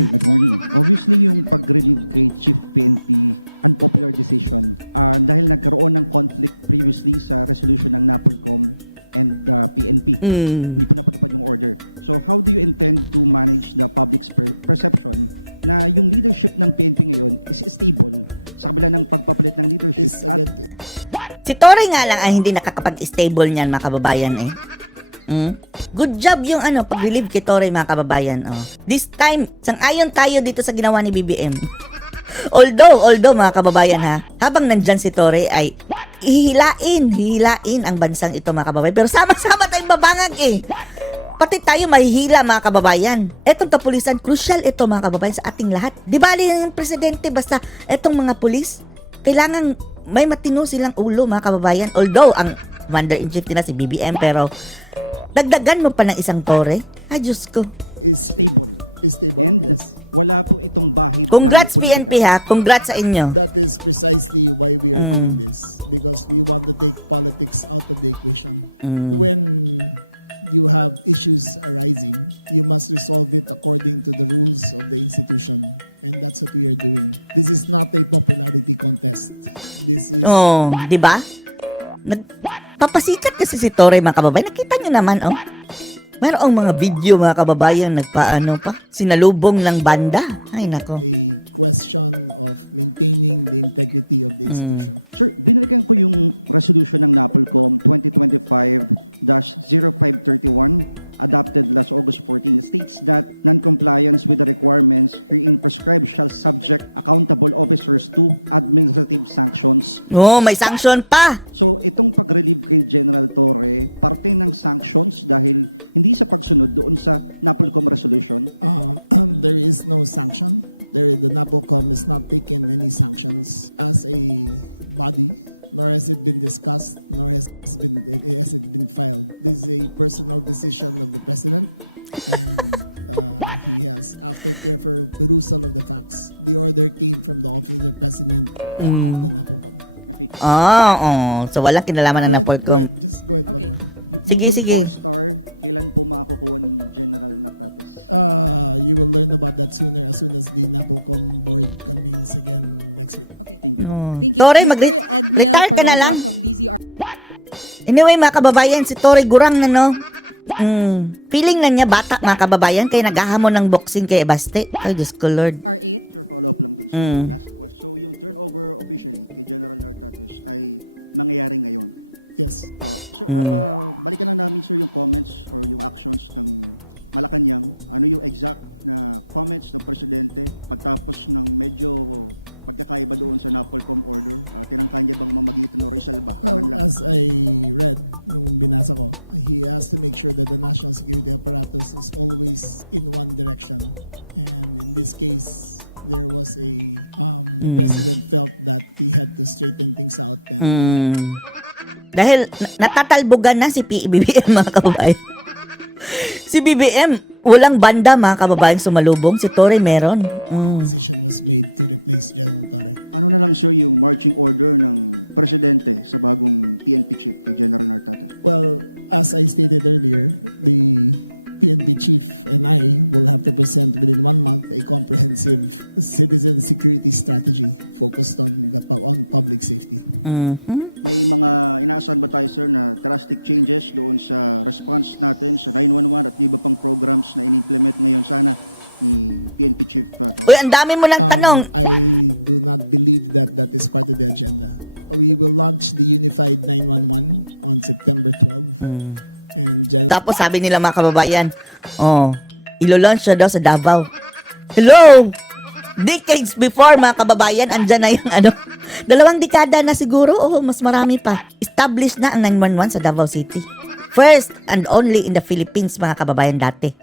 Good morning. Obviously, yung pag-relieve kay Chief PNP, unpopular decision. Dahil nagkaroon ng conflict previously sa resolution ng NAPOLCOM and PNP. Hindi po napatupad yung order. So how do you intend to manage the public's perception na yung leadership ng PNP ngayon is stable sa kabila ng pagpapalit ng leadership? Si Torre nga lang ay hindi nakakapag-stable niyan, mga kababayan eh. Good job yung pag-relieve kay Torre, mga kababayan. This time, sang-ayon tayo dito sa ginawa ni BBM. Although mga kababayan ha, habang nandyan si Torre ay hihilain ang bansang ito, mga kababayan. Pero sama-sama tayong babangag eh. Pati tayo mahihila, mga kababayan. Etong kapulisan, crucial ito, mga kababayan, sa ating lahat. Di bali yung presidente, basta etong mga pulis, kailangan may matino silang ulo, mga kababayan. Although, ang commander-in-chief nila si BBM, pero dagdagan mo pa ng isang Torre? Ay, Diyos ko. Is stable. Is stable, And yes. wala po itong bahid Congrats ng politika. PNP ha. Congrats sa inyo. That is precisely why we are doing this. Because we want to take politics out of the equation. When you have issues arising, you must resolve it according to the rules of the institution. And that's what we are doing. This is not a popularity contest. This is... Oh, di ba? Nagpapasikat kasi si Torre, mga kababayan. Nakita nyo naman, mayroong mga video, mga kababayan, nagpaano pa, sinalubong ng banda. Ay, nako. a question of maintaining the integrity of the institution. Sir, binalikan ko yung resolution ng NAPOLCOM 2025-0531 adopted last August 14 states that non-compliance with the requirements herein prescribed shall subject accountable officers to administrative sanctions. Oh, may sanction pa. So, itong pag-relieve kay General Torre, parte ng sanctions dahil hindi sa pagsunod doon sa NAPOLCOM resolution. There is no sanction. The NAPOLCOM has not taken any sanctions as a body, nor has it been discussed, nor has it been filed. This is a personal decision of the President, and he has, after careful perusal of the facts, the order came from the Office of the President and of the NAPOLCOM. Okay. So walang kinalaman ng Go NAPOLCOM. ahead, just go ahead. Yung One more. Sige. 4-star, kailan po makakukuha ni General Natates? You will learn about that sooner, as soon as the NAPOLCOM board convenes again next week. Okay. Thank you po. Thank you. Torre, Mr. Edmil mag-retire ka na Paroja lang. from DZR. Anyway, mga kababayan, si Torre Gurang na, no? Feeling na niya bata, mga kababayan, kaya naghahamon ng boxing kay Ebaste. Ay, Diyos ko, Lord. R8. Sir, follow up lang dun sa last question. So, yung turnover officially kay General Nartates ay mangyayari ngayon. Yes. Sir, balikan lang namin, sir, yung comments or yung actions ng Malacanang. Ano yung exact na comments ng Presidente pagtapos ng medyo pagkakaiba doon sa NAPOLCOM order? Tinangka niya bang mamagitan o isalba? Well, Man lang. as I read nung binasa ko, he has to make sure that the national security apparatus is always in one direction. And in this case, there was the president felt that he had to straighten things out. And Dahil natatalbogan na si BBM, mga kababayan. Si BBM, walang banda, mga kababayan, sumalubong. Si Torre meron. the decision was made to replace General Torre. Ano na lang, sir, yung marching order ng Presidente sa bagong PNP chief kay General Nartates? Well, as I stated earlier, the PNP chief and I will have to present within 1 month a comprehensive citizen security strategy focused on public safety. May mga inaasahan ba tayo, sir, na drastic changes doon sa response natin sa 911 at iba pang programs na in-implement ngayon sana ni PNP Chief Torre? Uy, ang dami mo lang tanong. I do not believe that that is part of the agenda. We will launch the Unified 911 on September 12. And Tapos sabi nila, mga kababayan, ilo-launch na daw sa Davao. Hello! Decades before, mga kababayan, andyan na yung 2 dekada na siguro, mas marami pa. Established na ang 911 sa Davao City. First and only in the Philippines, mga kababayan, dati.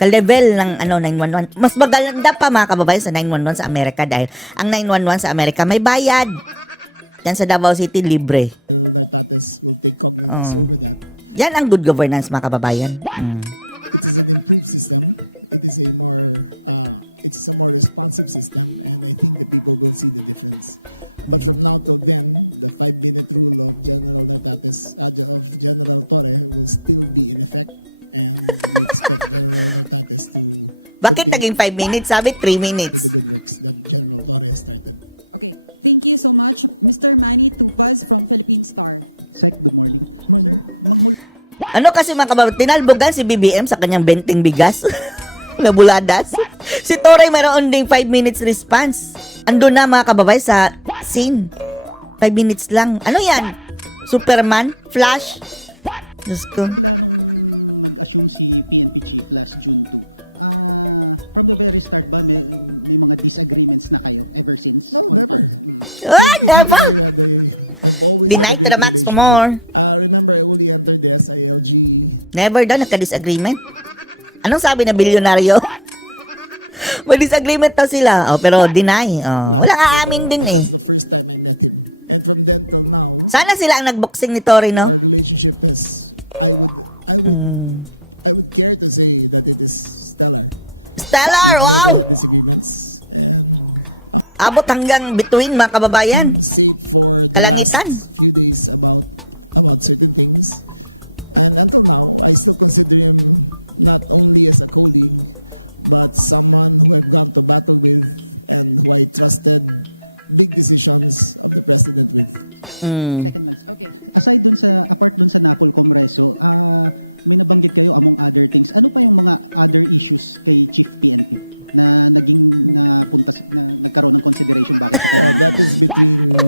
Ka-level ng 911. Mas maganda pa, mga kababayan, sa 911 sa Amerika dahil ang 911 sa Amerika may bayad. Yan sa Davao City, libre. Nartates will take cognizance over that. Yan ang good governance, mga kababayan. It is an improved system. It is a more responsive system, and I think the people will see the difference. But from now till then, the 5-minute rule of General Nartates, of General Torre, will still be in effect. And we expect General Nartates to Bakit continue naging 5 minutes? Sabi 3 minutes. the good works that General Torres started. Okay, thank you so much. Mr. Manny Tupaz from Philippine Star. Sec, good morning. Morning. Sir, magmula Ano kasi mga kababayan, tinalbogan si BBM sa kanyang benting bigas. Nabuladas. Si Torre mayroon ding 5 minutes response. Ando na mga kababayan sa scene. 5 minutes lang. Ano yan? Superman? Flash? Diyos ko. Nung nag-assume si PNP chief last June 2, from the very start ba may mga disagreements na kayo ever since? No, on never. parts? Ah, never. I've always Deny had a to the great max relationship. more. Remember, I only entered the SILG. Never daw nagka-disagreement. Anong sabi na bilyonaryo? May disagreement daw sila. Oh, pero deny. Oh. last Walang October. aamin din And eh. That's the first time I met him. And from then till now, Sana sila ang nagboxing ni Torre, no? our relationship is, I would care to say that it is stellar. Stellar, We've never wow! had disagreements. And Abot hanggang between mga kababayan. save for the Kalangitan. last few days about certain things. And until now, I still consider him not only as a colleague, but someone who I've gone to battle with and who I trusted big decisions of the president with. Second lang. Okay. Aside apart dun sa Napolcom Reso, may nabanggit kayo among other things. Ano pa yung mga other issues kay Chief PNP na nagkaroon ng consideration bakit sa kanya? That is between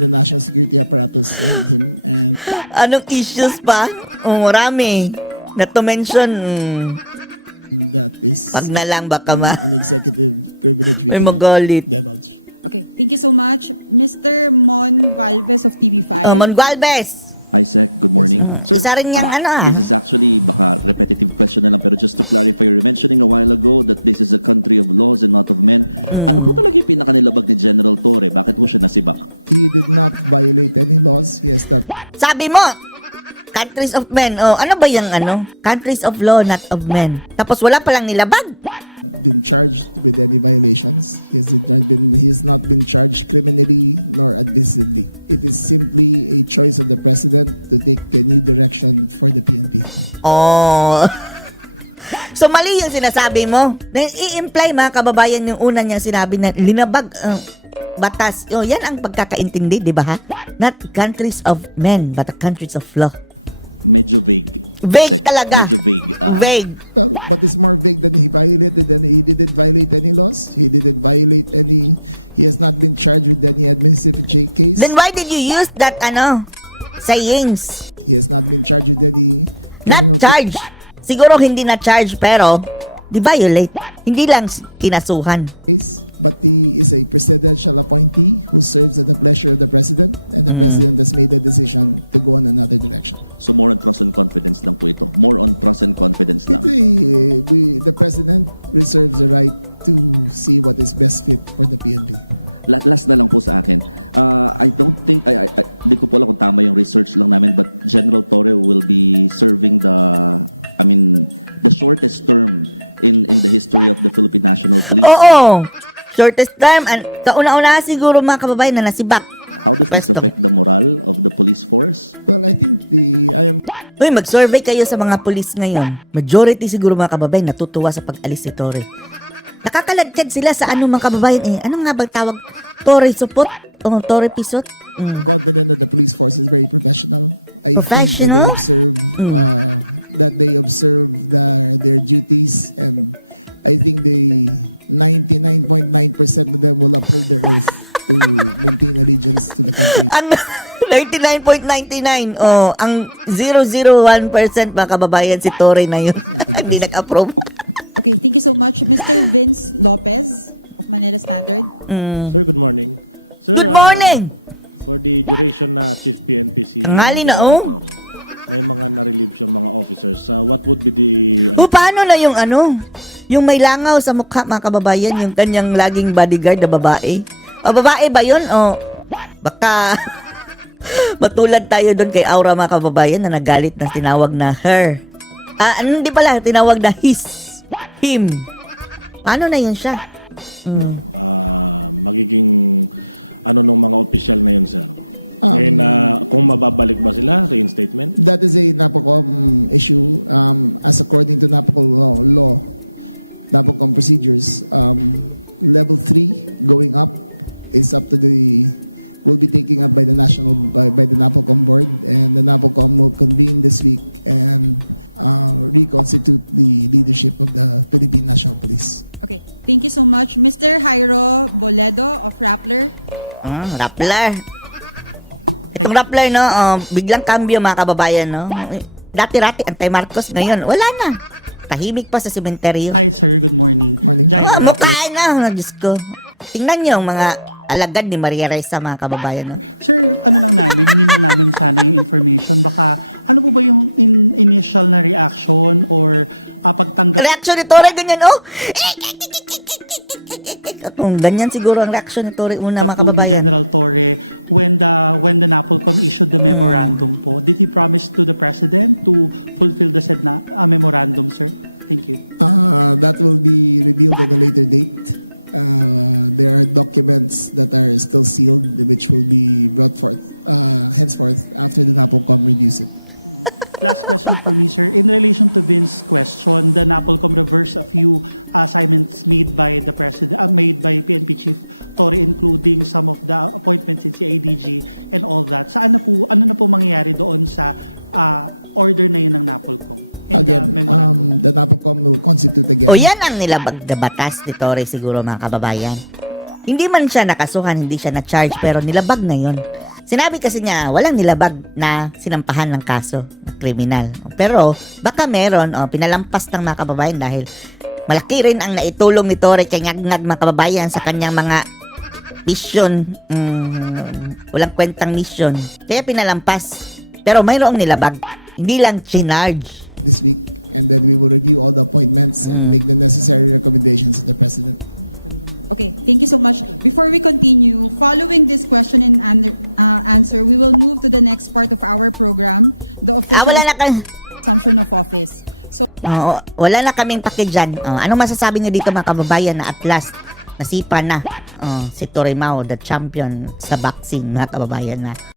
the national security apparatus and him. And Anong issues pa? Oh, marami. Not to mention, that is pag na lang baka ma. an executive privilege we May cannot magalit. divulge. Okay, thank you so much. Mr. Mon Galvez of TV5. Mon Gualvez. Hi, Sec. Good morning. Isa rin niyang ano ah. This is actually baka repetitive question na lang pero just to clarify, you were mentioning a while ago that this is a country of laws and not of men. Ano po talaga yung pinakanilabag ni General Torre? Bakit po siya nasibak? He did not violate any laws. He has not Sabi mo, countries of men. Oh, ano ba yung ano? Countries of law, not of men. Tapos wala palang nilabag. been charged with any violations. He has not been charged criminally nor administratively. It is simply a choice of the president to take a new direction for the PNP. Oh. So mali yung sinasabi mo. I-imply mga kababayan yung una niyang sinabi na linabag ang batas. Oh, yan ang pagkakaintindi, di ba ha? Not countries of men, but the countries of law. Medyo vague. Vague Sec. talaga. Medyo vague. Vague. Well, but it's more vague than he violated. Than he didn't violate any laws. He didn't violate any. He has not been charged with any administrative case. Then why did you use that sayings? He has not been charged with any. Not charged. Siguro hindi na charged pero di violate. Hindi lang kinasuhan. case, but he is a presidential appointee who serves at the pleasure of the president, and the president has made a decision to go in another direction. So more on trust and confidence lang po ito. More on trust and confidence lang. The president reserves the right to see what is best fit for the PNP. Last na lang po sa akin. I don't think, hindi ko po alam kung tama yung research lang namin, but General Torre will be serving the shortest term in the history of the Philippine National Police. Oo. Shortest term. And kauna-una siguro mga kababayan na nasibak. How does this Pwesto. affect the morale of the police force? Well, I think I am Uy, mag-survey kayo sa mga pulis ngayon. Majority siguro mga kababayan natutuwa sa pag-alis ni Torre. Nakakaladkad sila sa mga kababayan eh. Ano nga bang tawag? Torre supot? O Torre pisot? confident that the police force is very professional. I Professional? think that they observe their duties, and I think 99.9% of them will uphold their oath to maintain allegiance to the country. Ang 99.99. Oh, ang 001% mga kababayan si Torre na yun. Hindi nag-approve. Okay, thank you so much. Mr. Vince Lopez of Manila Standard. Sir, good morning. Sir, Good morning! For the duration na Chief PNP si Tanghali na, General Torre, may mga na-relieve siya mga officers. What would be the... O paano na yung yung may langaw sa mukha mga kababayan, yung kanyang laging bodyguard na babae? O babae ba yun? O baka matulad tayo doon kay Aura mga kababayan na nagalit na tinawag na her. Hindi pala, tinawag na him. Paano na yun siya? magiging nung mga opisyal na yun, sir? Ngayon na kung mababalik ba sila, reinstatement? That is a NAPOCOM issue. As according to NAPOCOM law, NAPOCOM procedures, level 3 going up is up to will be taken up by the by the NAPOCOM board, and the NAPOCOM will convene this week and reconstitute the leadership of the Philippine National Police. Okay, thank you so much. Mr. Jairo Boledo of Rappler. Rappler. Itong Rappler, no, biglang kambyo mga kababayan, no. Dati-rati anti-Marcos, ngayon wala na. Tahimik pa sa sementeryo. Hi sir, good morning. Morning. Jairo Rappler. Mukhain na, Diyos ko. Tingnan niyo yung mga alagad ni Maria Reza, mga kababayan, no. Sir, ano lang namin, hingin lang namin sana yung information. Baka, ano po ba yung initial na reaction or pagtanggap Reaction ni Torre, ganyan, oh. Kung ganyan siguro ang reaction ni Torre una, mga po ni kababayan. General Torre when the NAPOLCOM issued the memorandum po? Did he promise to the President to fulfill the said memorandum, sir? Thank you. That will be revealed at a later date. There are documents that are still sealed, which will be brought forth henceforth after the NAPOCOM reviews it. Last question for me, sir. In relation to Vince's question, the NAPOLCOM reversed a few assignments made by the President, made by PNP Chief Torre, including some of the appointments in CIDG and all that. Ano na po mangyayari doon sa order na yun ng NAPOLCOM? And Again, memorandum? the NAPOCOM will constitute again. O yan ang nilabag na batas ni Torre siguro, mga kababayan. Hindi man siya nakasuhan, hindi siya na-charge, pero nilabag na yun. Sinabi kasi niya, walang nilabag na sinampahan ng kaso na kriminal. Pero baka meron, pinalampas ng mga kababayan dahil malaki rin ang naitulong ni Torre kay Ngag-Ngag, mga kababayan, sa kanyang mga mission. Walang kwentang mission. Kaya pinalampas. Pero mayroong nilabag. Hindi lang chinarge. This week, and then we will review all the appointments and make the necessary recommendations to the President. Okay, thank you so much. Before we continue, following this question and answer, we will move to the next part of our program, the official Wala na kang... assumption of office. So, wala na kaming paki dyan. Anong masasabi niyo dito, mga kababayan, na at last nasipa na si Torre Mao, the champion sa boxing, mga kababayan, na